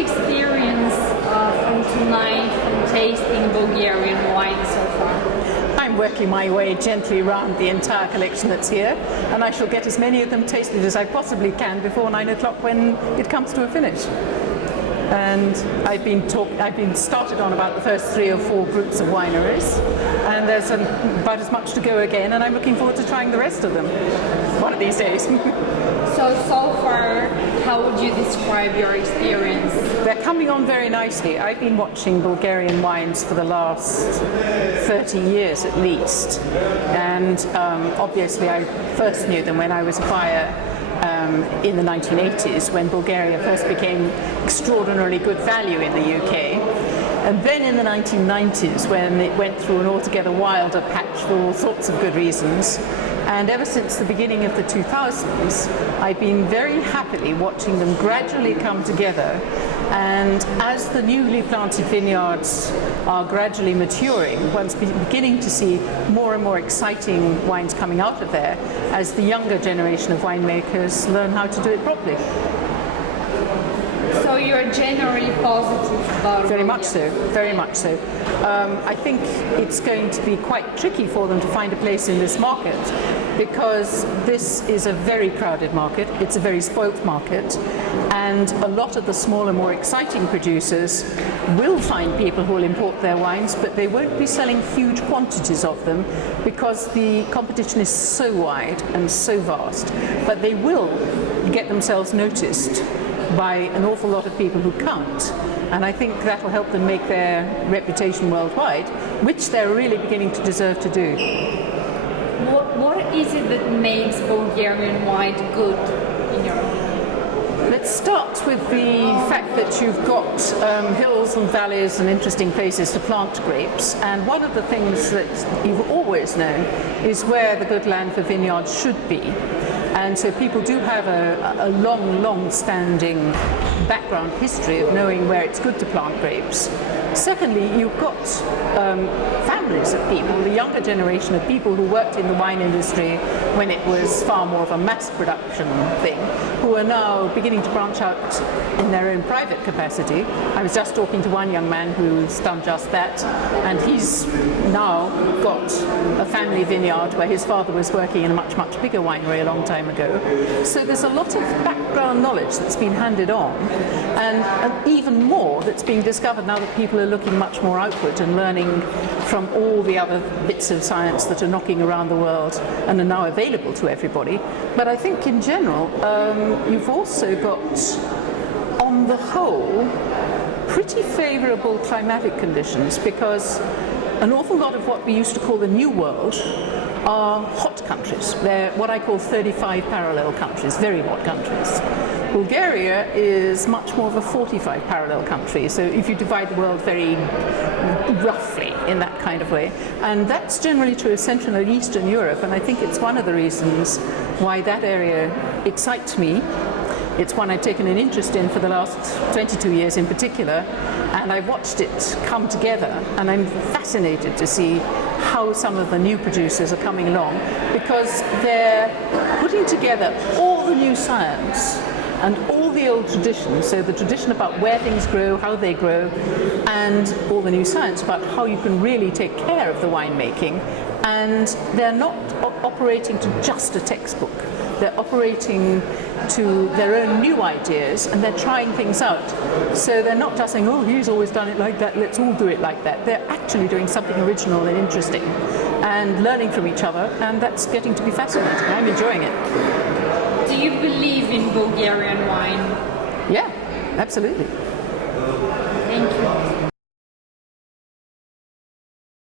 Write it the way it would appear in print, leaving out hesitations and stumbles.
experience from tonight, from tasting Bulgarian wine so far? I'm working my way gently around the entire collection that's here, and I shall get as many of them tasted as I possibly can before 9 o'clock when it comes to a finish. And I've been started on about the first 3 or 4 groups of wineries, and there's about as much to go again, and I'm looking forward to trying the rest of them one of these days. So far, how would you describe your experience? They're coming on very nicely. I've been watching Bulgarian wines for the last 30 years at least, and obviously I first knew them when I was a buyer in the 1980s, when Bulgaria first became extraordinarily good value in the UK. And then in the 1990s, when it went through an altogether wilder patch for all sorts of good reasons. And ever since the beginning of the 2000s, I've been very happily watching them gradually come together. And as the newly planted vineyards are gradually maturing, one's beginning to see more and more exciting wines coming out of there as the younger generation of winemakers learn how to do it properly. So you're generally positive about Very much so, very much so. I think it's going to be quite tricky for them to find a place in this market, because this is a very crowded market, it's a very spoilt market, and a lot of the smaller, more exciting producers will find people who will import their wines, but they won't be selling huge quantities of them because the competition is so wide and so vast. But they will get themselves noticed by an awful lot of people who can't, and I think that will help them make their reputation worldwide, which they're really beginning to deserve to do. What is it that makes Bulgarian wine good in your opinion? Let's start with the fact that you've got hills and valleys and interesting places to plant grapes, and one of the things that you've always known is where the good land for vineyards should be. And so people do have a long standing background history of knowing where it's good to plant grapes. Secondly, you've got families of people, the younger generation of people who worked in the wine industry when it was far more of a mass production thing, who are now beginning to branch out in their own private capacity. I was just talking to one young man who's done just that, and he's now got a family vineyard where his father was working in a much bigger winery a long time ago. So there's a lot of background knowledge that's been handed on, and even more that's being discovered now that people are looking much more outward and learning from all the other bits of science that are knocking around the world and are now available to everybody. But I think in general, you've also got, on the whole, pretty favourable climatic conditions, because an awful lot of what we used to call the New World are hot countries. They're what I call 35 parallel countries, very hot countries. Bulgaria is much more of a 45 parallel country, so if you divide the world very roughly in that kind of way. And that's generally true of Central and Eastern Europe, and I think it's one of the reasons why that area excites me. It's one I've taken an interest in for the last 22 years in particular, and I've watched it come together, and I'm fascinated to see how some of the new producers are coming along, because they're putting together all the new science and all the old traditions, so the tradition about where things grow, how they grow, and all the new science about how you can really take care of the winemaking. And they're not operating to just a textbook. They're operating to their own new ideas, and they're trying things out. So they're not just saying, oh, he's always done it like that, let's all do it like that. They're actually doing something original and interesting and learning from each other, and that's getting to be fascinating. I'm enjoying it. Do you believe in Bulgarian wine? Yeah, absolutely. Thank you.